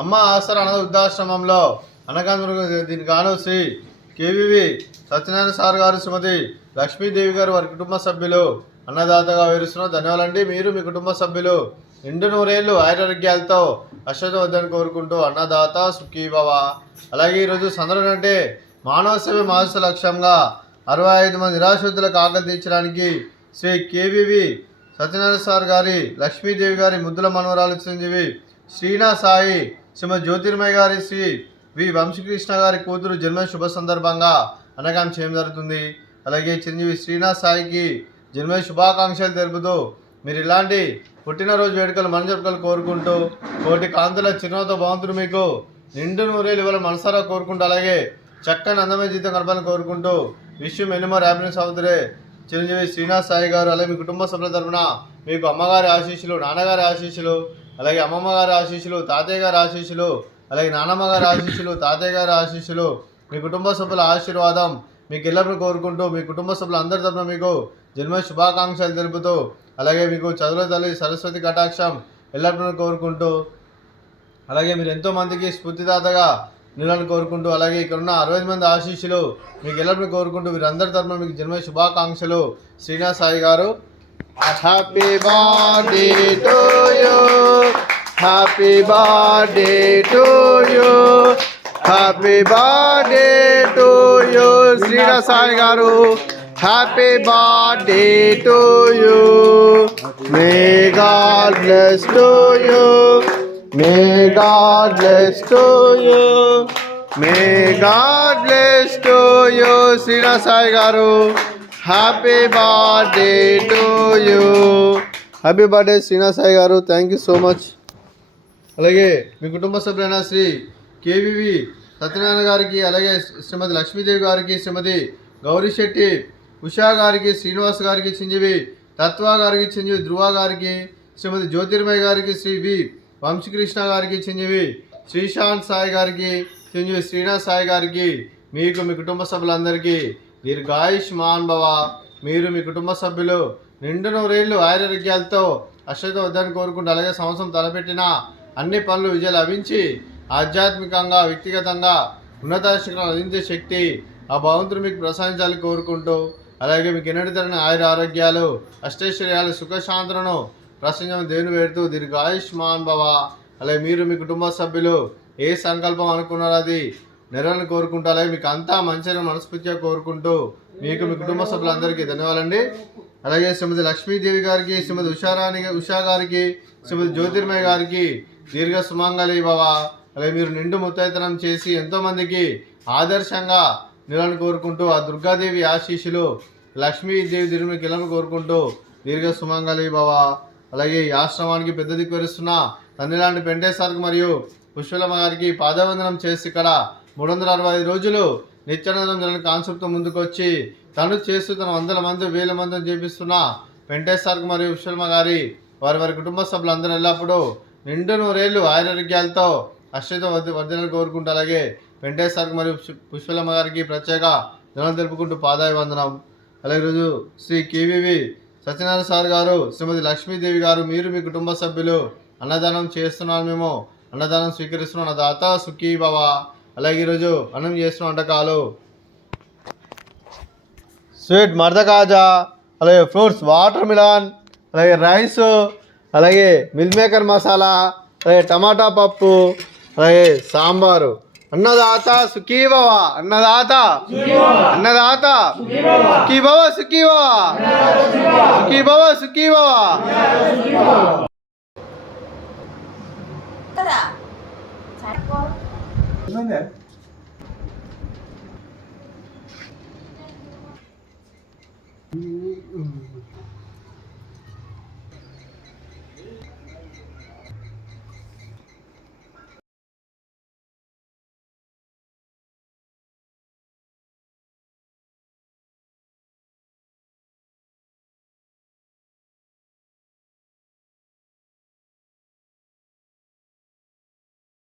అమ్మ ఆసర అనాథ వృద్ధాశ్రమంలో అనగాంధ్ర దీనికి గాను శ్రీ కేవీవి సత్యనారాయణ సార్ గారు, శ్రీమతి లక్ష్మీదేవి గారు, వారి కుటుంబ సభ్యులు అన్నదాతగా వివరిస్తున్నారు. ధన్యవాదాలండి. మీరు మీ కుటుంబ సభ్యులు నిండు నూరేళ్లు ఆరోగ్యాలతో అశ్వత వద్దని కోరుకుంటూ అన్నదాత సుఖీభవ. అలాగే ఈరోజు సందర్భం అంటే మానవ సేవ మానస లక్ష్యంగా 65 మంది నిరాశ్రితులకు ఆకలి తీర్చడానికి శ్రీ కేవీవి సత్యనారాయణ సార్ గారి, లక్ష్మీదేవి గారి ముద్దుల మనవరాలు చిరంజీవి శ్రీనా సాయి, శ్రీమతి జ్యోతిర్మయ్య గారి, శ్రీ వి వంశీకృష్ణ గారి కూతురు జన్మ శుభ సందర్భంగా అన్నగానం చేయడం జరుగుతుంది. అలాగే చిరంజీవి శ్రీనా సాయికి జన్మ శుభాకాంక్షలు తెలుపుతూ మీరు ఇలాంటి పుట్టినరోజు వేడుకలు మన జరుపుకలు కోరుకుంటూ కోటి కాంతుల చిరునవ్వుతో భగవంతుడు మీకు నిండు నూరేళ్ళు ఇవ్వాలని మనసారా కోరుకుంటూ, అలాగే చక్కని అందమైన జీవితం గడపాలని కోరుకుంటూ విష్ మెనీ మోర్ హ్యాపీనెస్ అవుతురే చిరంజీవి శ్రీనాథ్ సాయి గారు. అలాగే మీ కుటుంబ సభ్యుల తరఫున మీకు అమ్మగారి ఆశీస్సులు, నాన్నగారి ఆశీస్సులు, అలాగే అమ్మమ్మ గారి ఆశీస్సులు, తాతయ్య గారి ఆశీస్సులు, అలాగే నానమ్మ గారి ఆశీస్సులు, తాతయ్య గారి ఆశీస్సులు, మీ కుటుంబ సభ్యుల ఆశీర్వాదం మీకు ఎల్లప్పుడూ కోరుకుంటూ మీ కుటుంబ సభ్యులు అందరి తరఫున మీకు జన్మ శుభాకాంక్షలు తెలుపుతూ, అలాగే మీకు చదువుల తల్లి సరస్వతి కటాక్షం ఎల్లప్పుడూ కోరుకుంటూ, అలాగే మీరు ఎంతోమందికి స్ఫూర్తిదాతగా నిలని కోరుకుంటూ, అలాగే ఇక్కడ ఉన్న 60 మంది ఆశీస్సులు మీకు ఎల్లప్పుడూ కోరుకుంటూ వీరందరి తరఫున మీకు జన్మ శుభాకాంక్షలు. శ్రీనాథ్ సాయి గారు. Happy birthday to you, happy birthday to you, happy birthday to you Srinath Sai గారు. Happy birthday to you, may God bless to you, may God bless to you, may God bless to you Srinath Sai గారు. Happy birthday to you. Happy birthday Srinath Sai గారు. Thank you so much. అలాగే మీ కుటుంబ సభ్యులైన Shri KVV Satyanarayana గారికి, అలాగే శ్రీమతి లక్ష్మీదేవి గారికి, శ్రీమతి గౌరీ శెట్టి ఉషా గారికి, శ్రీనివాస్ గారికి, చిరంజీవి తత్వ గారికి, చిరంజీవి ధ్రువ గారికి, శ్రీమతి జ్యోతిర్మయ్య గారికి, శ్రీ వి వంశీకృష్ణ గారికి, చిరంజీవి శ్రీశాంత్ సాయి గారికి, చిరంజీవి శ్రీనాథ్ సాయి గారికి, మీకు మీ కుటుంబ సభ్యులందరికీ దీర్ఘాయుష్మాన్ భవ. మీరు మీ కుటుంబ సభ్యులు నిండు నూరేళ్లు ఆరోగ్యాలతో అశ్వత వద్దని కోరుకుంటూ, అలాగే సంవత్సరం తలపెట్టిన అన్ని పనులు విజయాలు లభించి ఆధ్యాత్మికంగా వ్యక్తిగతంగా ఉన్నత శిఖరాలు అందించే శక్తి ఆ భగవంతుడు మీకు ప్రసాదించాలని కోరుకుంటూ, అలాగే మీకు ఎన్నటి తరని ఆరోగ్యాలు, అష్టైశ్వర్యాలు, సుఖశాంతులను ప్రసంగం దేవుని వేడుతూ దీర్ఘాయుష్మాన్ భవ. అలాగే మీరు మీ కుటుంబ సభ్యులు ఏ సంకల్పం అనుకున్నారో అది నెరవేరాలని కోరుకుంటూ, అలాగే మీకు అంతా మంచిగా మనస్ఫూర్తిగా కోరుకుంటూ మీకు మీ కుటుంబ సభ్యులందరికీ ధన్యవాదాలండి. అలాగే శ్రీమతి లక్ష్మీదేవి గారికి, శ్రీమతి ఉషా గారికి, శ్రీమతి జ్యోతిర్మయ్య గారికి దీర్ఘ సుమంగళి భవ. అలాగే మీరు నిండు ముత్తైతనం చేసి ఎంతోమందికి ఆదర్శంగా నిలని కోరుకుంటూ ఆ దుర్గాదేవి ఆశీస్సులు లక్ష్మీదేవి దీర్ఘకి ఇళ్ళను కోరుకుంటూ దీర్ఘ సుమంగళి భవ. అలాగే ఈ ఆశ్రమానికి పెద్ద దిక్కు వరుస్తున్న తండ్రిలాంటి పెంటేశ్వర్కి మరియు పుష్పలమ్మ గారికి పాదవందనం చేసి ఇక్కడ 365 రోజులు నిత్యానందం జరగని కాన్సెప్ట్తో ముందుకొచ్చి తను చేస్తూ తన 100 మంది 1000 మందిని చేపిస్తున్న పెంటేశ్వర్కి మరియు పుష్పలమ్మ గారి వారి కుటుంబ సభ్యులందరూ ఎల్లప్పుడూ నిండు నూరేళ్లు ఆరోగ్యాలతో అశ్వత వర్ధనలు కోరుకుంటూ, అలాగే వెంకటేశ్వర్కి మరియు పుష్పలమ్మ గారికి ప్రత్యేక ధన్యవాదాలు తెలుపుకుంటూ పాదాభివందనం. అలాగే ఈరోజు శ్రీ కేవీవి సత్యనారాయణ సార్ గారు, శ్రీమతి లక్ష్మీదేవి గారు, మీరు మీ కుటుంబ సభ్యులు అన్నదానం చేస్తున్నారు. మేము అన్నదానం స్వీకరిస్తున్నాం. అన్నదాత సుఖీ భవ. అలాగే ఈరోజు అన్నం చేస్తున్న వంటకాలు స్వీట్ మర్ద కాజా, అలాగే ఫ్రూట్స్ వాటర్ మిలాన్, అలాగే రైస్, అలాగే మిల్ మేకర్ మసాలా, అలాగే టమాటా పప్పు, అలాగే సాంబారు. అన్నదాత సుఖీభవ, అన్నదాత అన్నదాత సుఖీభవ, సుఖీభవ సుఖీభవ, సుఖీభవ.